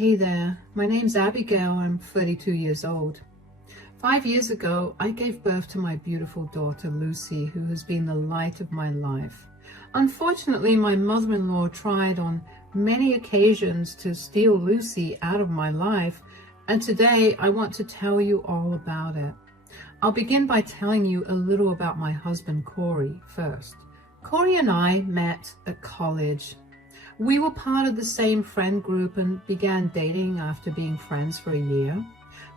Hey there, my name's Abigail. I'm 32 years old. 5 years ago, I gave birth to my beautiful daughter, Lucy, who has been the light of my life. Unfortunately, my mother-in-law tried on many occasions to steal Lucy out of my life, and today I want to tell you all about it. I'll begin by telling you a little about my husband, Corey, first. Corey and I met at college. We were part of the same friend group and began dating after being friends for a year.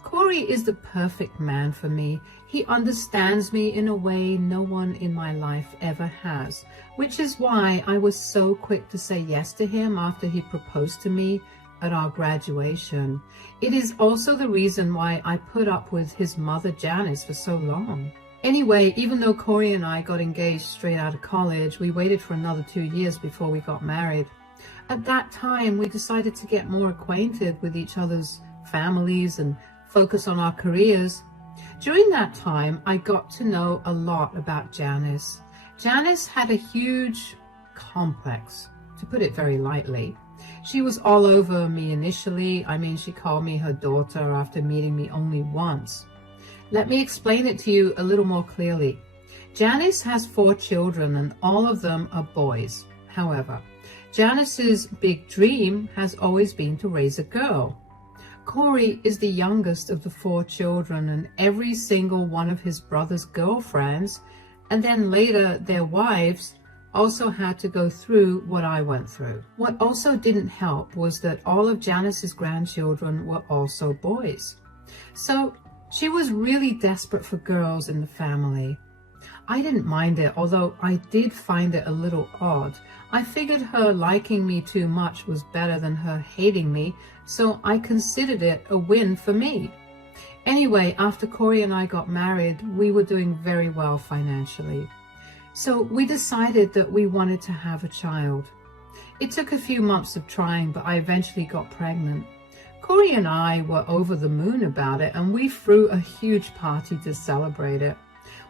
Corey is the perfect man for me. He understands me in a way no one in my life ever has, which is why I was so quick to say yes to him after he proposed to me at our graduation. It is also the reason why I put up with his mother, Janice, for so long. Anyway, even though Corey and I got engaged straight out of college, we waited for another 2 years before we got married. At that time, we decided to get more acquainted with each other's families and focus on our careers. During that time, I got to know a lot about Janice. Janice had a huge complex, to put it very lightly. She was all over me initially. She called me her daughter after meeting me only once. Let me explain it to you a little more clearly. Janice has 4 children and all of them are boys. However, Janice's big dream has always been to raise a girl. Corey is the youngest of the 4 children, and every single one of his brother's girlfriends, and then later their wives, also had to go through what I went through. What also didn't help was that all of Janice's grandchildren were also boys. So she was really desperate for girls in the family. I didn't mind it, although I did find it a little odd. I figured her liking me too much was better than her hating me, so I considered it a win for me. Anyway, after Corey and I got married, we were doing very well financially. So we decided that we wanted to have a child. It took a few months of trying, but I eventually got pregnant. Corey and I were over the moon about it, and we threw a huge party to celebrate it.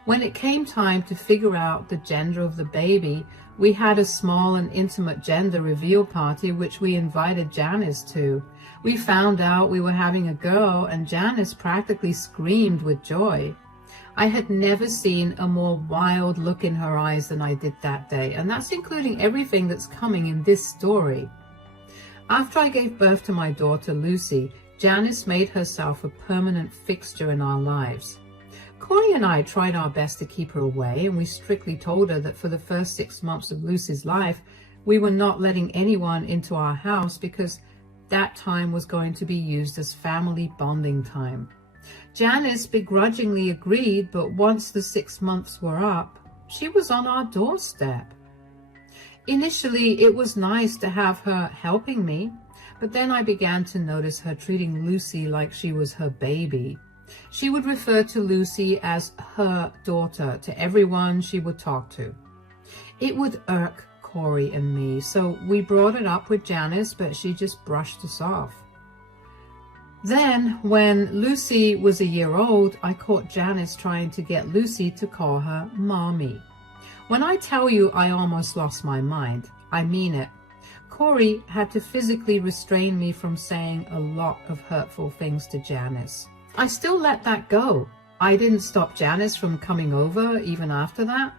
When it came time to figure out the gender of the baby, we had a small and intimate gender reveal party which we invited Janice to. We found out we were having a girl, and Janice practically screamed with joy. I had never seen a more wild look in her eyes than I did that day, and that's including everything that's coming in this story. After I gave birth to my daughter Lucy, Janice made herself a permanent fixture in our lives. Corey and I tried our best to keep her away, and we strictly told her that for the first 6 months of Lucy's life, we were not letting anyone into our house because that time was going to be used as family bonding time. Janice begrudgingly agreed, but once the 6 months were up, she was on our doorstep. Initially, it was nice to have her helping me, but then I began to notice her treating Lucy like she was her baby. She would refer to Lucy as her daughter to everyone she would talk to. It would irk Corey and me, so we brought it up with Janice, but she just brushed us off. Then, when Lucy was a year old, I caught Janice trying to get Lucy to call her Mommy. When I tell you I almost lost my mind, I mean it. Corey had to physically restrain me from saying a lot of hurtful things to Janice. I still let that go. I didn't stop Janice from coming over even after that.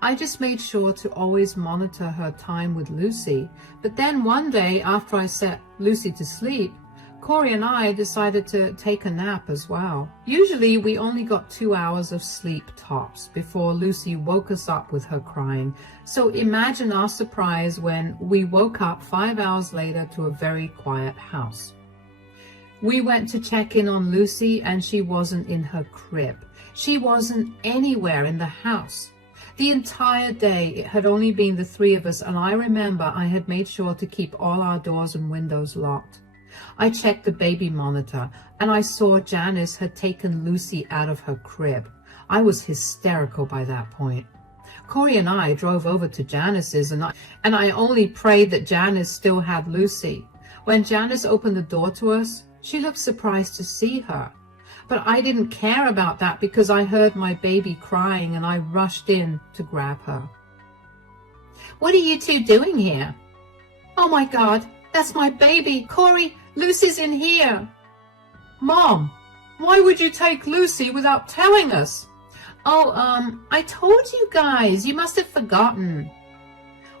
I just made sure to always monitor her time with Lucy. But then one day after I set Lucy to sleep, Corey and I decided to take a nap as well. Usually we only got 2 hours of sleep tops before Lucy woke us up with her crying. So imagine our surprise when we woke up 5 hours later to a very quiet house. We went to check in on Lucy and she wasn't in her crib. She wasn't anywhere in the house. The entire day it had only been the 3 of us, and I remember I had made sure to keep all our doors and windows locked. I checked the baby monitor and I saw Janice had taken Lucy out of her crib. I was hysterical by that point. Corey and I drove over to Janice's and I only prayed that Janice still had Lucy. When Janice opened the door to us, she looked surprised to see her. But I didn't care about that because I heard my baby crying and I rushed in to grab her. "What are you two doing here?" "Oh my God, that's my baby. Corey, Lucy's in here. Mom, why would you take Lucy without telling us? Oh, I told you guys. You must have forgotten.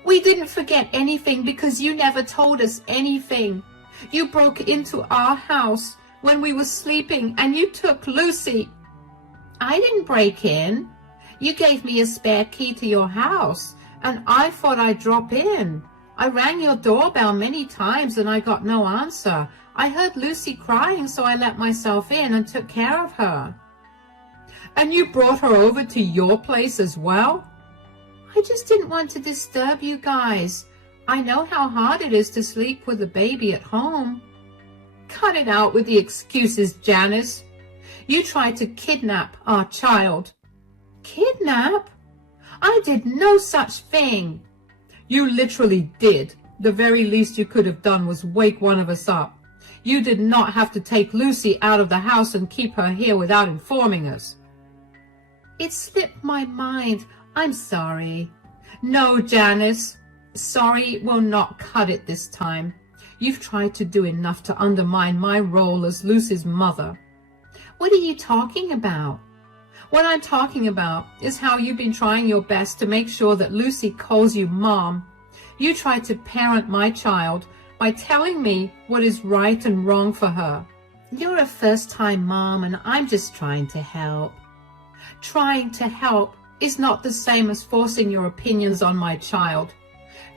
We didn't forget anything because you never told us anything. You broke into our house when we were sleeping and you took Lucy. I didn't break in. You gave me a spare key to your house and I thought I'd drop in. I rang your doorbell many times and I got no answer. I heard Lucy crying, so I let myself in and took care of her. And you brought her over to your place as well? I just didn't want to disturb you guys. I know how hard it is to sleep with a baby at home. Cut it out with the excuses, Janice. You tried to kidnap our child. Kidnap? I did no such thing. You literally did. The very least you could have done was wake one of us up. You did not have to take Lucy out of the house and keep her here without informing us. It slipped my mind. I'm sorry. No, Janice. Sorry will not cut it this time. You've tried to do enough to undermine my role as Lucy's mother. What are you talking about? What I'm talking about is how you've been trying your best to make sure that Lucy calls you Mom. You tried to parent my child by telling me what is right and wrong for her. You're a first-time mom and I'm just trying to help. Trying to help is not the same as forcing your opinions on my child.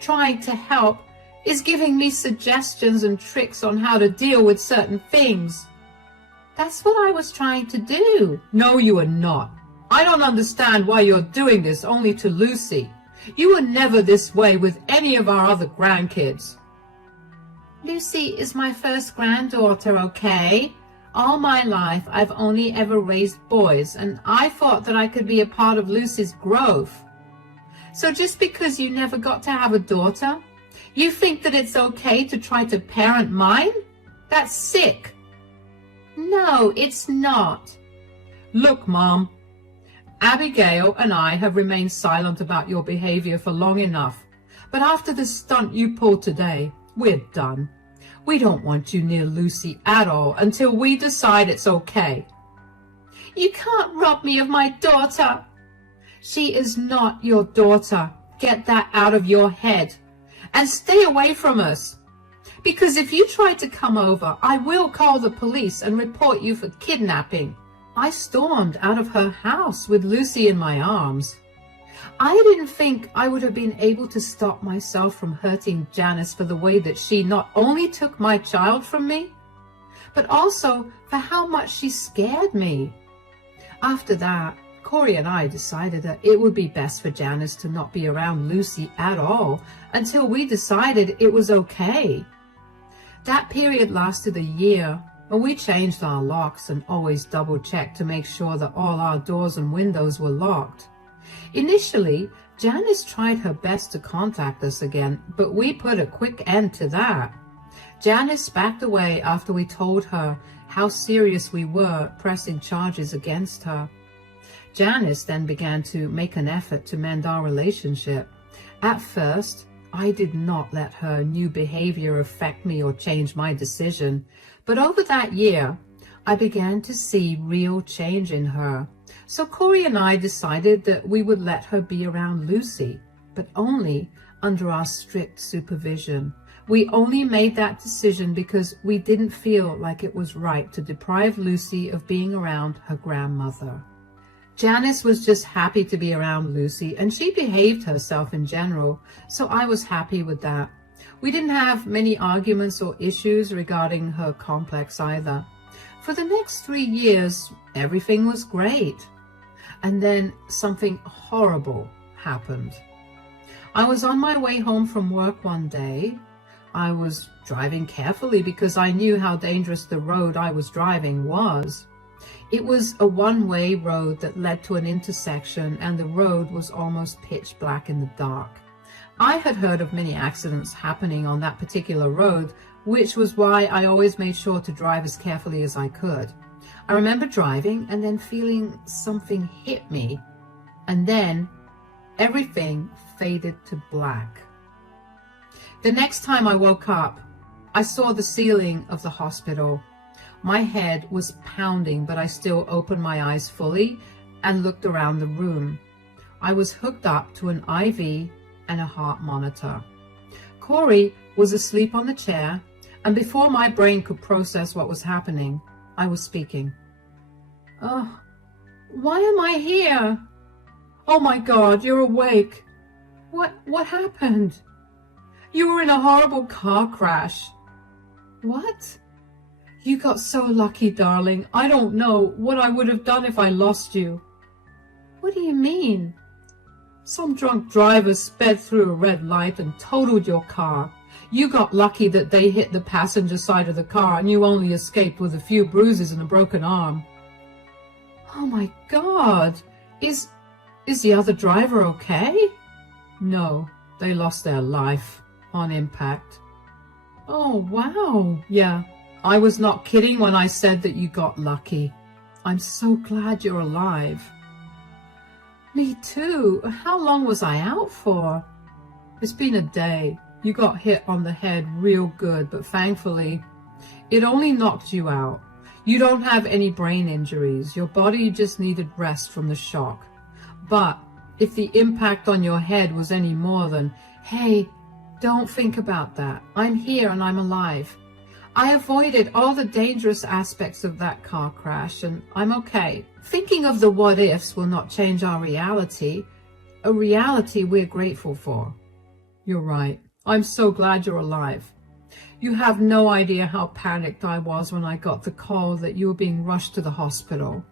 Trying to help is giving me suggestions and tricks on how to deal with certain things. That's what I was trying to do. No, you are not. I don't understand why you're doing this only to Lucy. You were never this way with any of our other grandkids. Lucy is my first granddaughter, okay? All my life, I've only ever raised boys, and I thought that I could be a part of Lucy's growth. So just because you never got to have a daughter, you think that it's okay to try to parent mine? That's sick. No, it's not. Look, Mom, Abigail and I have remained silent about your behavior for long enough, but after the stunt you pulled today, we're done. We don't want you near Lucy at all until we decide it's okay. You can't rob me of my daughter. She is not your daughter. Get that out of your head. And stay away from us. Because if you try to come over, I will call the police and report you for kidnapping. I stormed out of her house with Lucy in my arms. I didn't think I would have been able to stop myself from hurting Janice for the way that she not only took my child from me, but also for how much she scared me. After that, Corey and I decided that it would be best for Janice to not be around Lucy at all until we decided it was okay. That period lasted a year, and we changed our locks and always double-checked to make sure that all our doors and windows were locked. Initially, Janice tried her best to contact us again, but we put a quick end to that. Janice backed away after we told her how serious we were pressing charges against her. Janice then began to make an effort to mend our relationship. At first, I did not let her new behavior affect me or change my decision, but over that year, I began to see real change in her. So Corey and I decided that we would let her be around Lucy, but only under our strict supervision. We only made that decision because we didn't feel like it was right to deprive Lucy of being around her grandmother. Janice was just happy to be around Lucy, and she behaved herself in general, so I was happy with that. We didn't have many arguments or issues regarding her complex either. For the next 3 years, everything was great. And then something horrible happened. I was on my way home from work one day. I was driving carefully because I knew how dangerous the road I was driving was. It was a one-way road that led to an intersection, and the road was almost pitch black in the dark. I had heard of many accidents happening on that particular road, which was why I always made sure to drive as carefully as I could. I remember driving and then feeling something hit me, and then everything faded to black. The next time I woke up, I saw the ceiling of the hospital. My head was pounding, but I still opened my eyes fully and looked around the room. I was hooked up to an IV and a heart monitor. Corey was asleep on the chair, and before my brain could process what was happening, I was speaking. "Oh, why am I here? Oh my God, you're awake. What happened? You were in a horrible car crash." "What? You got so lucky, darling. I don't know what I would have done if I lost you." "What do you mean?" "Some drunk driver sped through a red light and totaled your car. You got lucky that they hit the passenger side of the car and you only escaped with a few bruises and a broken arm." "Oh my God. Is the other driver okay?" "No, they lost their life on impact." "Oh, wow." "Yeah, I was not kidding when I said that you got lucky. I'm so glad you're alive." "Me too. How long was I out for?" "It's been a day. You got hit on the head real good, but thankfully, it only knocked you out. You don't have any brain injuries. Your body just needed rest from the shock. But if the impact on your head was any more than, hey, don't think about that. I'm here and I'm alive. I avoided all the dangerous aspects of that car crash and I'm okay. Thinking of the what ifs will not change our reality, a reality we're grateful for." "You're right. I'm so glad you're alive. You have no idea how panicked I was when I got the call that you were being rushed to the hospital."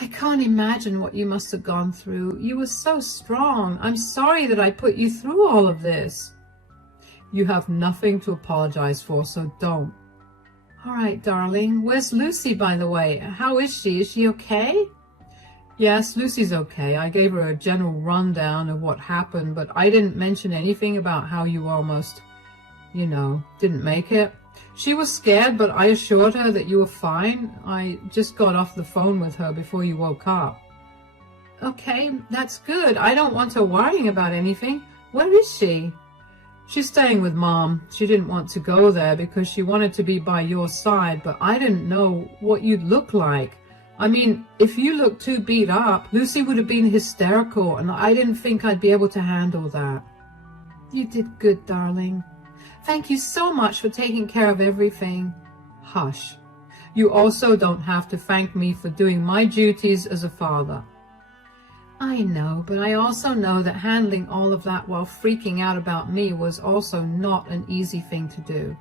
"I can't imagine what you must have gone through. You were so strong. I'm sorry that I put you through all of this." "You have nothing to apologize for, so don't." "All right, darling. Where's Lucy, by the way? How is she? Is she okay?" "Yes, Lucy's okay. I gave her a general rundown of what happened, but I didn't mention anything about how you almost, didn't make it. She was scared, but I assured her that you were fine. I just got off the phone with her before you woke up." "Okay, that's good. I don't want her worrying about anything. Where is she?" "She's staying with Mom. She didn't want to go there because she wanted to be by your side, but I didn't know what you'd look like. I mean, if you looked too beat up, Lucy would have been hysterical, and I didn't think I'd be able to handle that." "You did good, darling. Thank you so much for taking care of everything." "Hush. You also don't have to thank me for doing my duties as a father." "I know, but I also know that handling all of that while freaking out about me was also not an easy thing to do."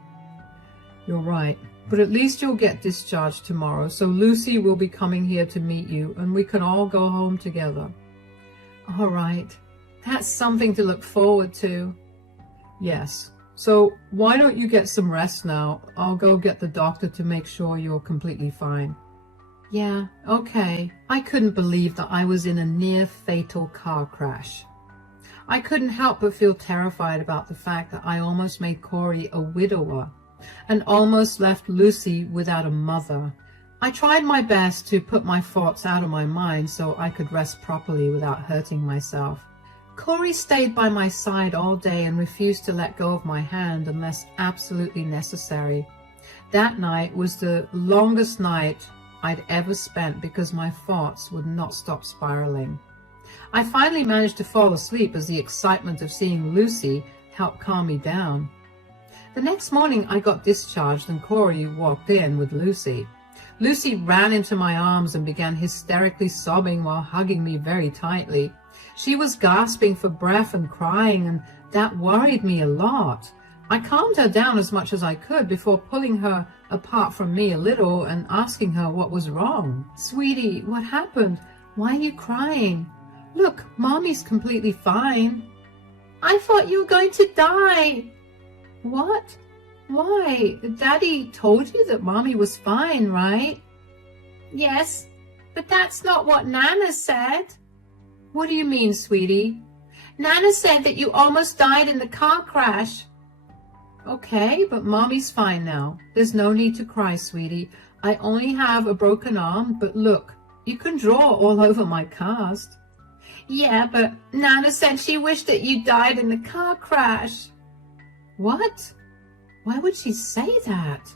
"You're right. But at least you'll get discharged tomorrow, so Lucy will be coming here to meet you, and we can all go home together." "All right. That's something to look forward to." "Yes. So why don't you get some rest now? I'll go get the doctor to make sure you're completely fine." "Yeah, okay." I couldn't believe that I was in a near-fatal car crash. I couldn't help but feel terrified about the fact that I almost made Corey a widower and almost left Lucy without a mother. I tried my best to put my thoughts out of my mind so I could rest properly without hurting myself. Corey stayed by my side all day and refused to let go of my hand unless absolutely necessary. That night was the longest night I'd ever spent because my thoughts would not stop spiraling. I finally managed to fall asleep as the excitement of seeing Lucy helped calm me down. The next morning I got discharged and Corey walked in with Lucy. Lucy ran into my arms and began hysterically sobbing while hugging me very tightly. She was gasping for breath and crying, and that worried me a lot. I calmed her down as much as I could before pulling her apart from me a little and asking her what was wrong. "Sweetie, what happened? Why are you crying? Look, Mommy's completely fine." "I thought you were going to die." "What? Why? Daddy told you that Mommy was fine, right?" "Yes, but that's not what Nana said." "What do you mean, sweetie?" "Nana said that you almost died in the car crash." "Okay, but Mommy's fine now. There's no need to cry, sweetie. I only have a broken arm, but look, you can draw all over my cast." "Yeah, but Nana said she wished that you died in the car crash." "What? Why would she say that?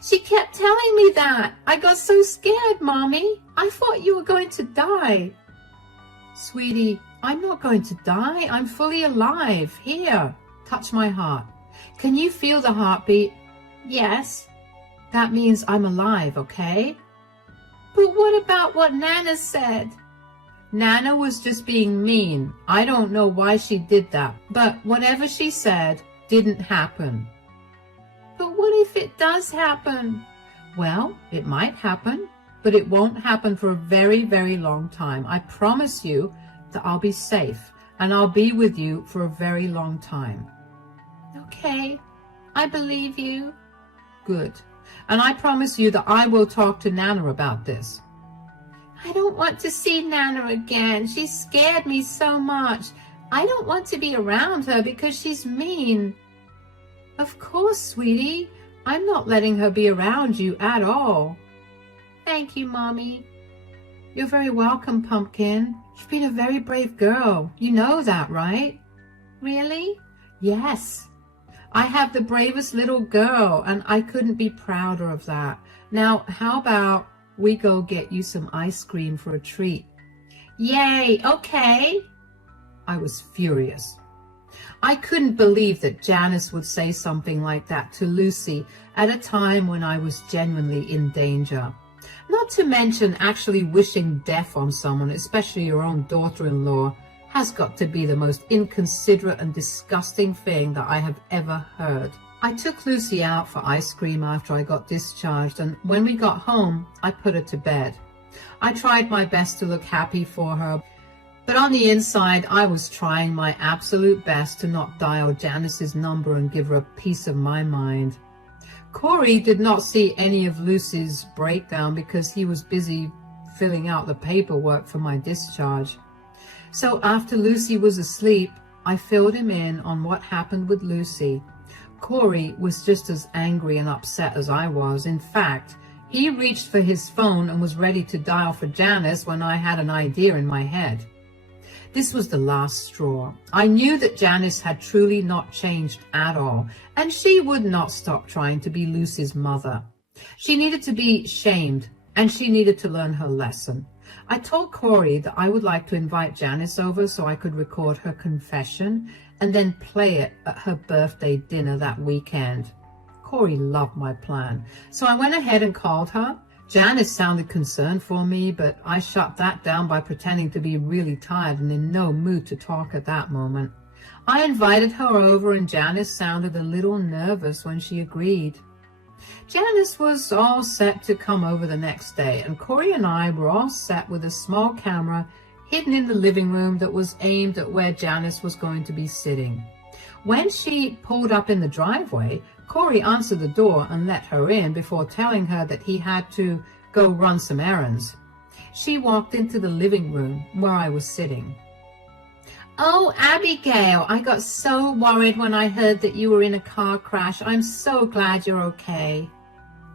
She kept telling me that. I got so scared, Mommy. I thought you were going to die. Sweetie, I'm not going to die. I'm fully alive. Here, touch my heart. Can you feel the heartbeat? Yes. That means I'm alive, okay? But what about what Nana said? Nana was just being mean. I don't know why she did that, but whatever she said didn't happen. But what if it does happen? Well, it might happen, but it won't happen for a very, very long time. I promise you that I'll be safe and I'll be with you for a very long time. Okay, I believe you. Good. And I promise you that I will talk to Nana about this. I don't want to see Nana again. She scared me so much. I don't want to be around her because she's mean. Of course, sweetie. I'm not letting her be around you at all. Thank you, Mommy. You're very welcome, Pumpkin. You've been a very brave girl. You know that, right? Really? Yes. I have the bravest little girl, and I couldn't be prouder of that. Now, how about we go get you some ice cream for a treat? Yay, okay. I was furious. I couldn't believe that Janice would say something like that to Lucy at a time when I was genuinely in danger. Not to mention actually wishing death on someone, especially your own daughter-in-law, has got to be the most inconsiderate and disgusting thing that I have ever heard. I took Lucy out for ice cream after I got discharged, and when we got home, I put her to bed. I tried my best to look happy for her, but on the inside, I was trying my absolute best to not dial Janice's number and give her a piece of my mind. Corey did not see any of Lucy's breakdown because he was busy filling out the paperwork for my discharge. So after Lucy was asleep, I filled him in on what happened with Lucy. Corey was just as angry and upset as I was. In fact, he reached for his phone and was ready to dial for Janice when I had an idea in my head. This was the last straw. I knew that Janice had truly not changed at all, and she would not stop trying to be Lucy's mother. She needed to be shamed, and she needed to learn her lesson. I told Corey that I would like to invite Janice over so I could record her confession and then play it at her birthday dinner that weekend. Corey loved my plan, so I went ahead and called her. Janice sounded concerned for me, but I shut that down by pretending to be really tired and in no mood to talk at that moment. I invited her over, and Janice sounded a little nervous when she agreed. Janice was all set to come over the next day, and Corey and I were all set with a small camera hidden in the living room that was aimed at where Janice was going to be sitting. When she pulled up in the driveway, Corey answered the door and let her in before telling her that he had to go run some errands. She walked into the living room where I was sitting. Oh, Abigail, I got so worried when I heard that you were in a car crash. I'm so glad you're okay.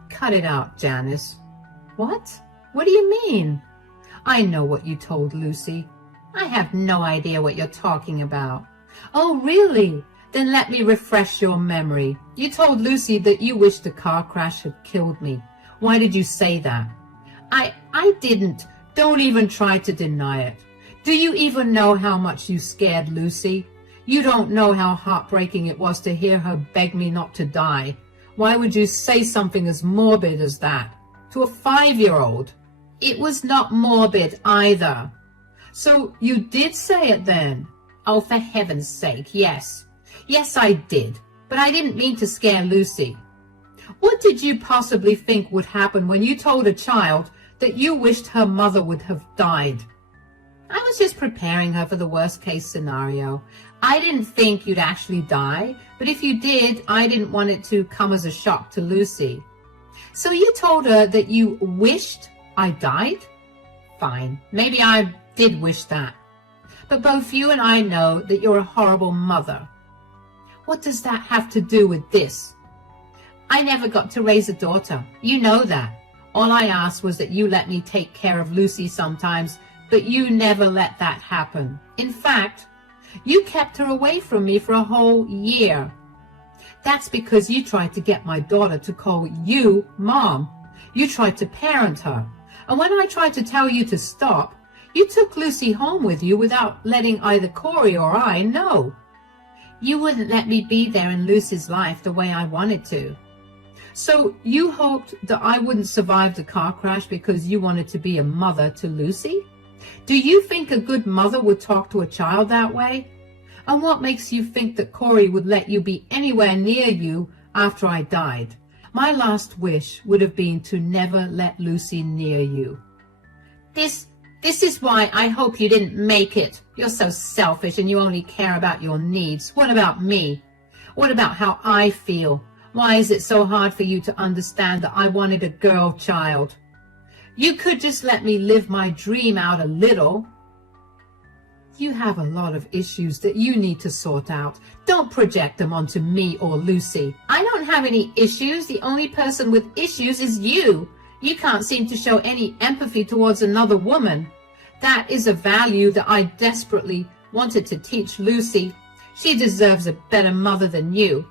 Cut it out, Janice. What? What do you mean? I know what you told Lucy. I have no idea what you're talking about. Oh, really? Then let me refresh your memory. You told Lucy that you wished the car crash had killed me. Why did you say that? I didn't. Don't even try to deny it. Do you even know how much you scared Lucy? You don't know how heartbreaking it was to hear her beg me not to die. Why would you say something as morbid as that to a 5-year-old? It was not morbid either. So you did say it then? Oh, for heaven's sake, yes. Yes, I did, but I didn't mean to scare Lucy. What did you possibly think would happen when you told a child that you wished her mother would have died? I was just preparing her for the worst-case scenario. I didn't think you'd actually die, but if you did, I didn't want it to come as a shock to Lucy. So you told her that you wished I died? Fine, maybe I did wish that. But both you and I know that you're a horrible mother. What does that have to do with this? I never got to raise a daughter. You know that. All I asked was that you let me take care of Lucy sometimes, but you never let that happen. In fact, you kept her away from me for a whole year. That's because you tried to get my daughter to call you Mom. You tried to parent her. And when I tried to tell you to stop, you took Lucy home with you without letting either Corey or I know. You wouldn't let me be there in Lucy's life the way I wanted to. So you hoped that I wouldn't survive the car crash because you wanted to be a mother to Lucy? Do you think a good mother would talk to a child that way? And what makes you think that Corey would let you be anywhere near you after I died? My last wish would have been to never let Lucy near you. This is why I hope you didn't make it. You're so selfish and you only care about your needs. What about me? What about how I feel? Why is it so hard for you to understand that I wanted a girl child? You could just let me live my dream out a little. You have a lot of issues that you need to sort out. Don't project them onto me or Lucy. I don't have any issues. The only person with issues is you. You can't seem to show any empathy towards another woman. That is a value that I desperately wanted to teach Lucy. She deserves a better mother than you.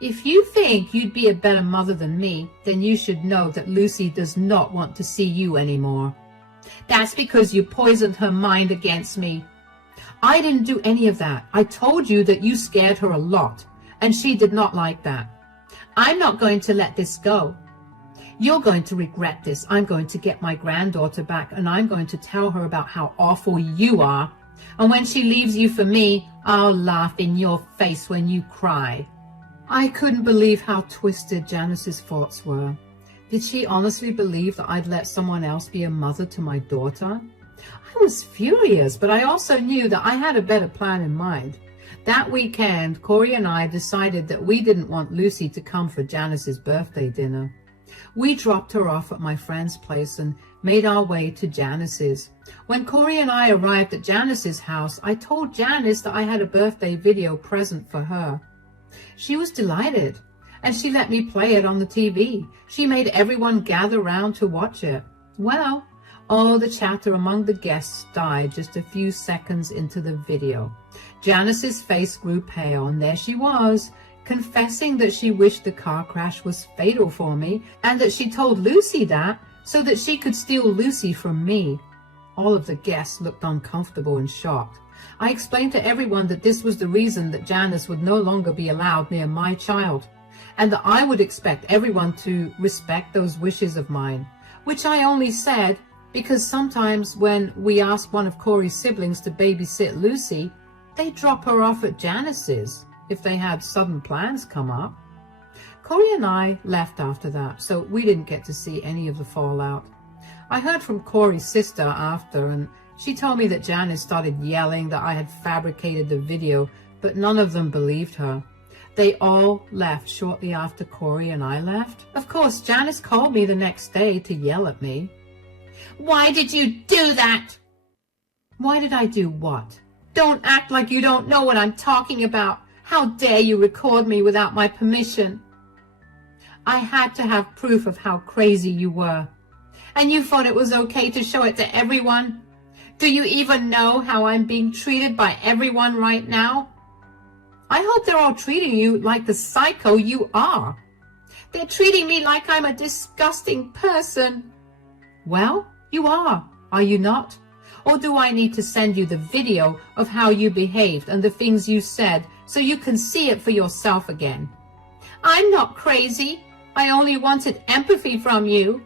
If you think you'd be a better mother than me, then you should know that Lucy does not want to see you anymore. That's because you poisoned her mind against me. I didn't do any of that. I told you that you scared her a lot, and she did not like that. I'm not going to let this go. You're going to regret this. I'm going to get my granddaughter back, and I'm going to tell her about how awful you are. And when she leaves you for me, I'll laugh in your face when you cry. I couldn't believe how twisted Janice's thoughts were. Did she honestly believe that I'd let someone else be a mother to my daughter? I was furious, but I also knew that I had a better plan in mind. That weekend, Corey and I decided that we didn't want Lucy to come for Janice's birthday dinner. We dropped her off at my friend's place and made our way to Janice's. When Corey and I arrived at Janice's house, I told Janice that I had a birthday video present for her. She was delighted, and she let me play it on the TV. She made everyone gather round to watch it. Well, all the chatter among the guests died just a few seconds into the video. Janice's face grew pale, and there she was, confessing that she wished the car crash was fatal for me, and that she told Lucy that so that she could steal Lucy from me. All of the guests looked uncomfortable and shocked. I explained to everyone that this was the reason that Janice would no longer be allowed near my child, and that I would expect everyone to respect those wishes of mine, which I only said because sometimes when we ask one of Corey's siblings to babysit Lucy, they drop her off at Janice's if they had sudden plans come up. Corey and I left after that, so we didn't get to see any of the fallout. I heard from Corey's sister after, and she told me that Janice started yelling that I had fabricated the video, but none of them believed her. They all left shortly after Corey and I left. Of course, Janice called me the next day to yell at me. Why did you do that? Why did I do what? Don't act like you don't know what I'm talking about. How dare you record me without my permission? I had to have proof of how crazy you were. And you thought it was okay to show it to everyone? Do you even know how I'm being treated by everyone right now? I hope they're all treating you like the psycho you are. They're treating me like I'm a disgusting person. Well, you are you not? Or do I need to send you the video of how you behaved and the things you said so you can see it for yourself again? I'm not crazy. I only wanted empathy from you.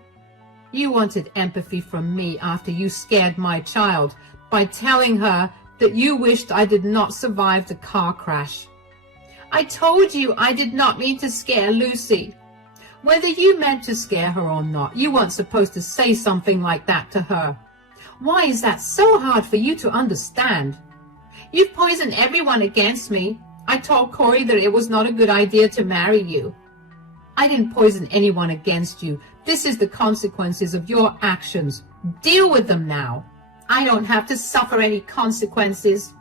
You wanted empathy from me after you scared my child by telling her that you wished I did not survive the car crash. I told you I did not mean to scare Lucy. Whether you meant to scare her or not, you weren't supposed to say something like that to her. Why is that so hard for you to understand? You've poisoned everyone against me. I told Corey that it was not a good idea to marry you. I didn't poison anyone against you. This is the consequences of your actions. Deal with them now. I don't have to suffer any consequences.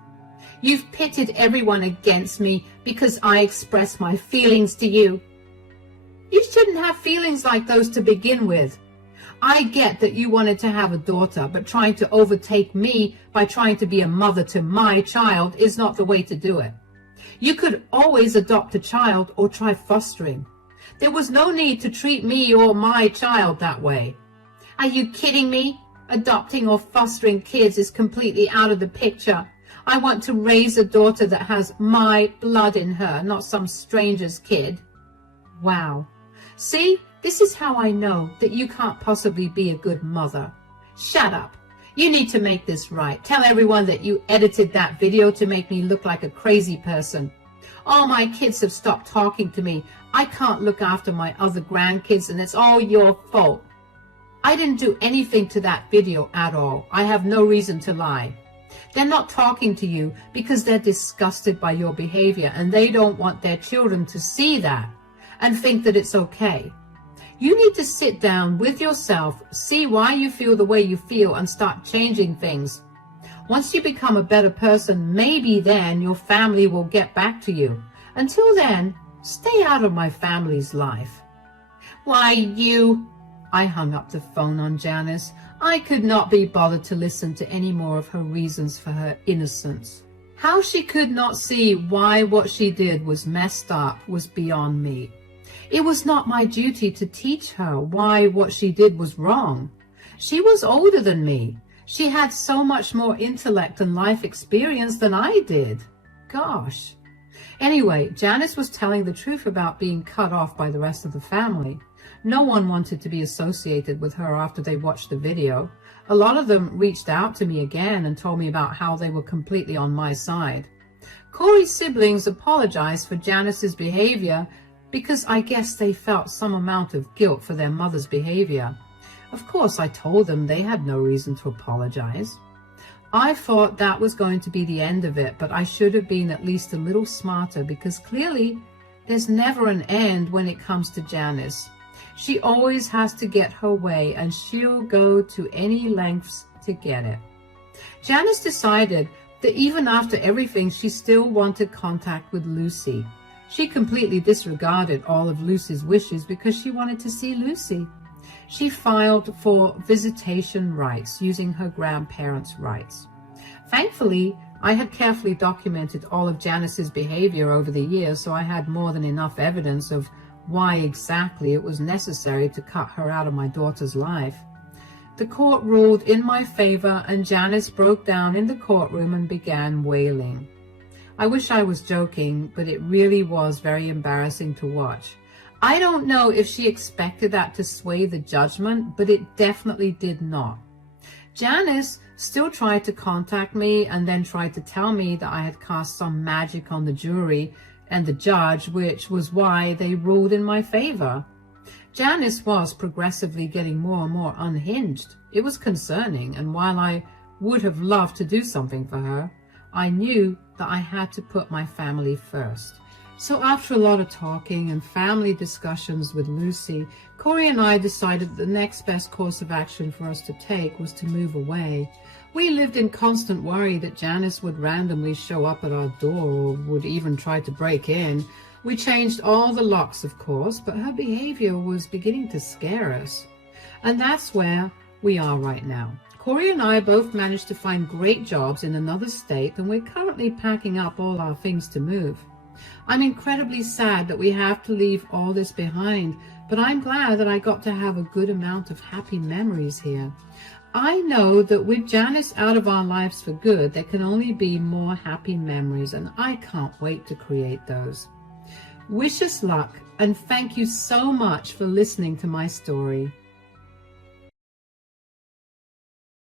You've pitted everyone against me because I expressed my feelings to you. You shouldn't have feelings like those to begin with. I get that you wanted to have a daughter, but trying to overtake me by trying to be a mother to my child is not the way to do it. You could always adopt a child or try fostering. There was no need to treat me or my child that way. Are you kidding me? Adopting or fostering kids is completely out of the picture. I want to raise a daughter that has my blood in her, not some stranger's kid. Wow. See, this is how I know that you can't possibly be a good mother. Shut up. You need to make this right. Tell everyone that you edited that video to make me look like a crazy person. All my kids have stopped talking to me. I can't look after my other grandkids, and it's all your fault. I didn't do anything to that video at all. I have no reason to lie. They're not talking to you because they're disgusted by your behavior, and they don't want their children to see that and think that it's okay. You need to sit down with yourself, see why you feel the way you feel, and start changing things. Once you become a better person, maybe then your family will get back to you. Until then, stay out of my family's life. Why, you... I hung up the phone on Janice. I could not be bothered to listen to any more of her reasons for her innocence. How she could not see why what she did was messed up was beyond me. It was not my duty to teach her why what she did was wrong. She was older than me. She had so much more intellect and life experience than I did. Gosh. Anyway, Janice was telling the truth about being cut off by the rest of the family. No one wanted to be associated with her after they watched the video. A lot of them reached out to me again and told me about how they were completely on my side. Corey's siblings apologized for Janice's behavior because I guess they felt some amount of guilt for their mother's behavior. Of course, I told them they had no reason to apologize. I thought that was going to be the end of it, but I should have been at least a little smarter, because clearly there's never an end when it comes to Janice. She always has to get her way, and she'll go to any lengths to get it. Janice decided that even after everything, she still wanted contact with Lucy. She completely disregarded all of Lucy's wishes because she wanted to see Lucy. She filed for visitation rights using her grandparents' rights. Thankfully, I had carefully documented all of Janice's behavior over the years, so I had more than enough evidence of why exactly it was necessary to cut her out of my daughter's life. The court ruled in my favor, and Janice broke down in the courtroom and began wailing. I wish I was joking, but it really was very embarrassing to watch. I don't know if she expected that to sway the judgment, but it definitely did not. Janice still tried to contact me and then tried to tell me that I had cast some magic on the jury and the judge, which was why they ruled in my favor. Janice was progressively getting more and more unhinged. It was concerning, and while I would have loved to do something for her, I knew that I had to put my family first. So after a lot of talking and family discussions with Lucy, Corey and I decided that the next best course of action for us to take was to move away. We lived in constant worry that Janice would randomly show up at our door or would even try to break in. We changed all the locks, of course, but her behavior was beginning to scare us. And that's where we are right now. Corey and I both managed to find great jobs in another state, and we're currently packing up all our things to move. I'm incredibly sad that we have to leave all this behind, but I'm glad that I got to have a good amount of happy memories here. I know that with Janice out of our lives for good, there can only be more happy memories, and I can't wait to create those. Wish us luck, and thank you so much for listening to my story.